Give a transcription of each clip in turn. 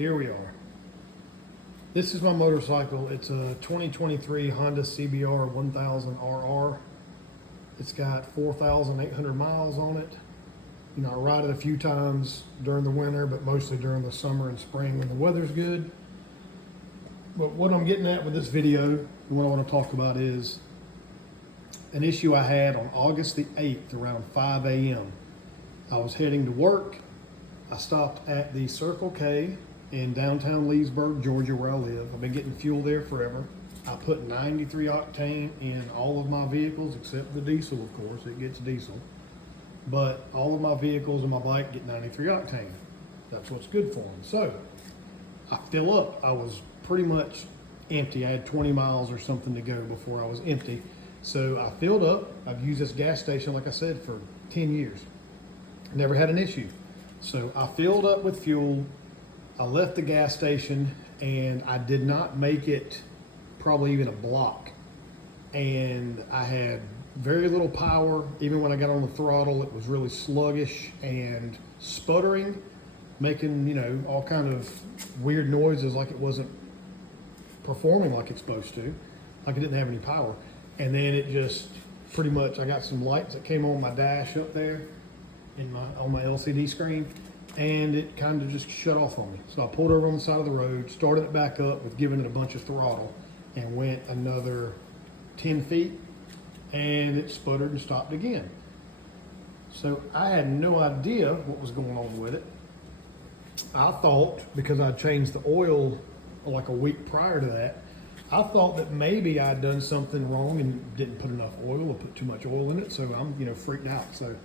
here we are. This is my motorcycle. It's a 2023 Honda CBR 1000RR. It's got 4,800 miles on it. You know, I ride it a few times during the winter, but mostly during the summer and spring when the weather's good. But what I'm getting at with this video, what I want to talk about is an issue I had on August the 8th around 5 a.m. I was heading to work. I stopped at the Circle K in downtown Leesburg, Georgia, where I live. I've been getting fuel there forever. I put 93 octane in all of my vehicles except the diesel, of course. It gets diesel. But all of my vehicles and my bike get 93 octane. That's what's good for them. So I fill up. I was pretty much empty. I had 20 miles or something to go before I was empty. So I filled up. I've used this gas station, like I said, for 10 years. Never had an issue. So I filled up with fuel. I left the gas station and I did not make it probably even a block. And I had very little power. Even when I got on the throttle, it was really sluggish and sputtering, making, you know, all kind of weird noises like it wasn't performing like it's supposed to, like it didn't have any power. And then it just pretty much, I got some lights that came on my dash up there on my LCD screen, and it kind of just shut off on me. So I pulled over on the side of the road, started it back up with giving it a bunch of throttle, and went another 10 feet, and it sputtered and stopped again. So I had no idea what was going on with it. I thought, because I changed the oil like a week prior to that, I thought that maybe I'd done something wrong and didn't put enough oil or put too much oil in it. So I'm, you know, freaked out. So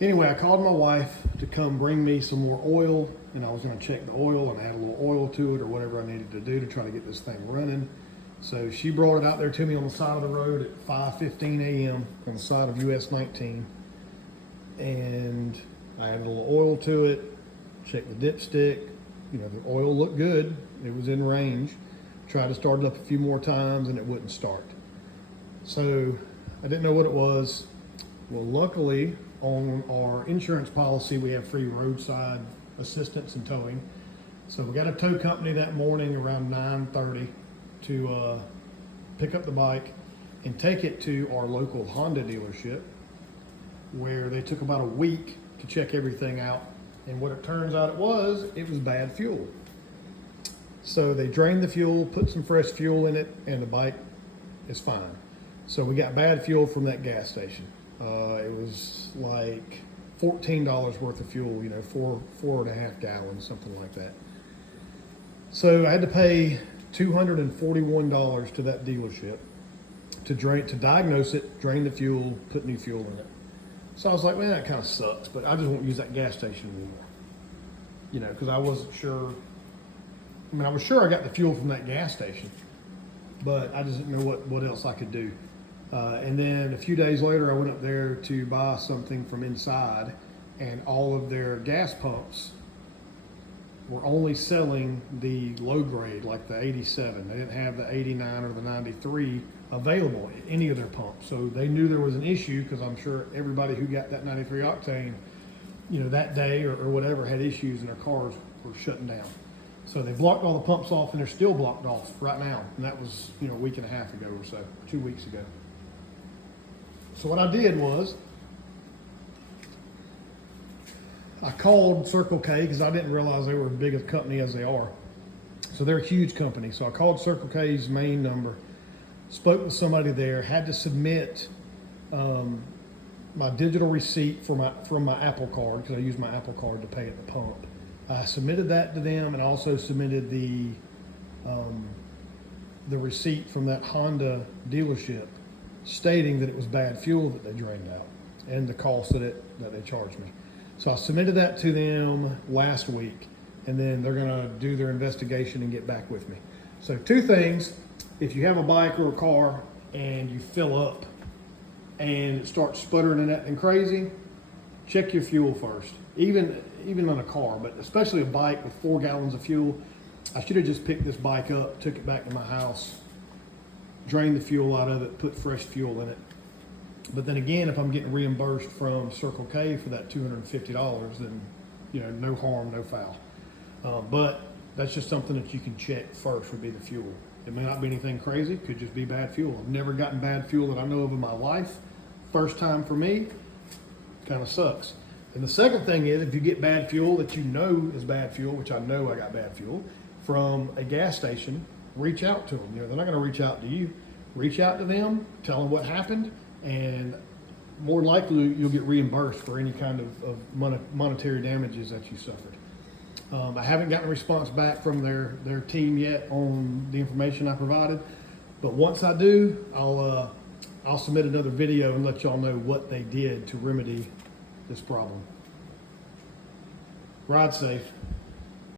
anyway, I called my wife to come bring me some more oil, and I was going to check the oil and add a little oil to it or whatever I needed to do to try to get this thing running. So she brought it out there to me on the side of the road at 5:15 a.m. on the side of US 19. And I added a little oil to it, checked the dipstick. You know, the oil looked good. It was in range. Tried to start it up a few more times and it wouldn't start. So I didn't know what it was. Well, luckily on our insurance policy, we have free roadside assistance and towing. So we got a tow company that morning around 9:30 to pick up the bike and take it to our local Honda dealership, where they took about a week to check everything out. And what it turns out it was bad fuel. So they drained the fuel, put some fresh fuel in it, and the bike is fine. So we got bad fuel from that gas station. It was like $14 worth of fuel, you know, 4.5 gallons, something like that. So I had to pay $241 to that dealership to diagnose it, drain the fuel, put new fuel in it. So I was like, man, that kind of sucks, but I just won't use that gas station anymore. You know, because I wasn't sure. I mean, I was sure I got the fuel from that gas station, but I just didn't know what else I could do. And then a few days later, I went up there to buy something from inside, and all of their gas pumps were only selling the low grade, like the 87. They didn't have the 89 or the 93 available at any of their pumps. So they knew there was an issue, because I'm sure everybody who got that 93 octane, you know, that day or whatever had issues and their cars were shutting down. So they blocked all the pumps off, and they're still blocked off right now. And that was, you know, a week and a half ago or so, 2 weeks ago. So what I did was I called Circle K, because I didn't realize they were as big a company as they are. So they're a huge company. So I called Circle K's main number, spoke with somebody there, had to submit my digital receipt from my Apple Card, because I used my Apple Card to pay at the pump. I submitted that to them, and also submitted the receipt from that Honda dealership stating that it was bad fuel that they drained out and the cost that they charged me. So I submitted that to them last week, and then they're gonna do their investigation and get back with me. So two things: if you have a bike or a car and you fill up and it starts sputtering and acting crazy, check your fuel first. Even on a car, but especially a bike with 4 gallons of fuel. I should have just picked this bike up, took it back to my house, drained the fuel out of it, put fresh fuel in it. But then again, if I'm getting reimbursed from Circle K for that $250, then, you know, no harm, no foul. But That's just something that you can check first would be the fuel. It may not be anything crazy, could just be bad fuel. I've never gotten bad fuel that I know of in my life. First time for me, kind of sucks. And the second thing is, if you get bad fuel that you know is bad fuel, which I know I got bad fuel, from a gas station, reach out to them. You know, they're not gonna reach out to you. Reach out to them, tell them what happened, and more likely you'll get reimbursed for any kind of monetary damages that you suffered. I haven't gotten a response back from their team yet on the information I provided, but once I do, I'll submit another video and let y'all know what they did to remedy this problem. Ride safe.